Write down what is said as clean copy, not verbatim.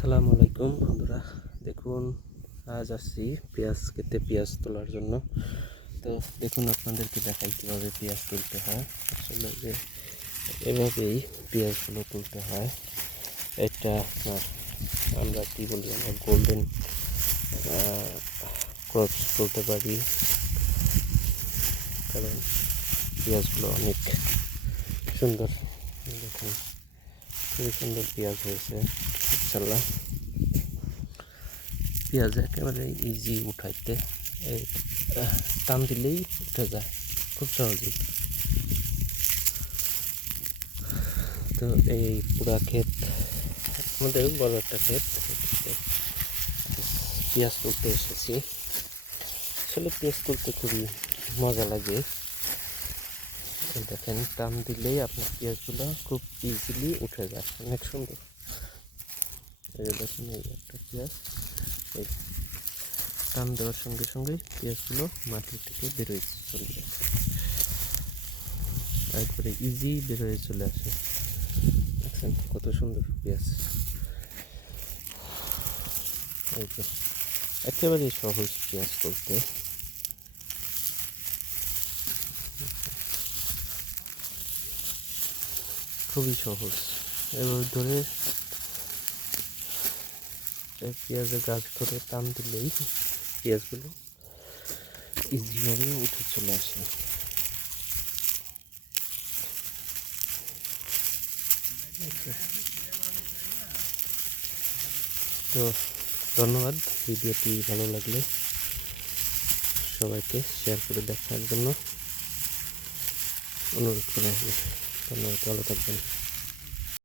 আসসালামু আলাইকুম বন্ধুরা, দেখুন আজ আসছি পেঁয়াজ খেতে, পেঁয়াজ তোলার জন্য। তো দেখুন আপনাদেরকে দেখাই কীভাবে পেঁয়াজ তুলতে হয়। আসলে যে এভাবেই পেঁয়াজগুলো তুলতে হয়। এটা আপনার আমরা কী বলি, আমরা গোল্ডেন ক্রপস বলতে পারি, কারণ পেঁয়াজগুলো অনেক সুন্দর। দেখুন খুবই সুন্দর পেঁয়াজ হয়েছে ইনশাল্লাহ। পেঁয়াজ একেবারে ইজি উঠাইতে, এই টান দিলেই উঠে যায় খুব সহজেই। তো এই পুরা ক্ষেত আমাদের বড় একটা ক্ষেত, পেঁয়াজ তুলতে এসেছি। আসলে পেঁয়াজ তুলতে খুবই মজা লাগে। দেখেন টান দিলেই আপনার পেঁয়াজগুলো খুব ইজিলি উঠে যায়, অনেক সুন্দর। এই দেখুন এই একটা পেঁয়াজ, এই টান দেওয়ার সঙ্গে সঙ্গে পেঁয়াজগুলো মাটি থেকে বেরোয় চলে যাচ্ছে, একবারে ইজি বেরোয় চলে আসে। দেখছেন কত সুন্দর পেঁয়াজ। এই যে একেবারেই সহজ পেঁয়াজ করতে, খুবই সহজ। এবার ধরে পেঁয়াজের গাছ ধরে টান দিলেই পেঁয়াজগুলো ইজিভাবে উঠে চলে আসে। তো ধন্যবাদ, ভিডিওটি ভালো লাগলে সবাইকে শেয়ার করে দেখার জন্য অনুরোধ করা হবে। ধন্যবাদ, ভালো থাকবেন।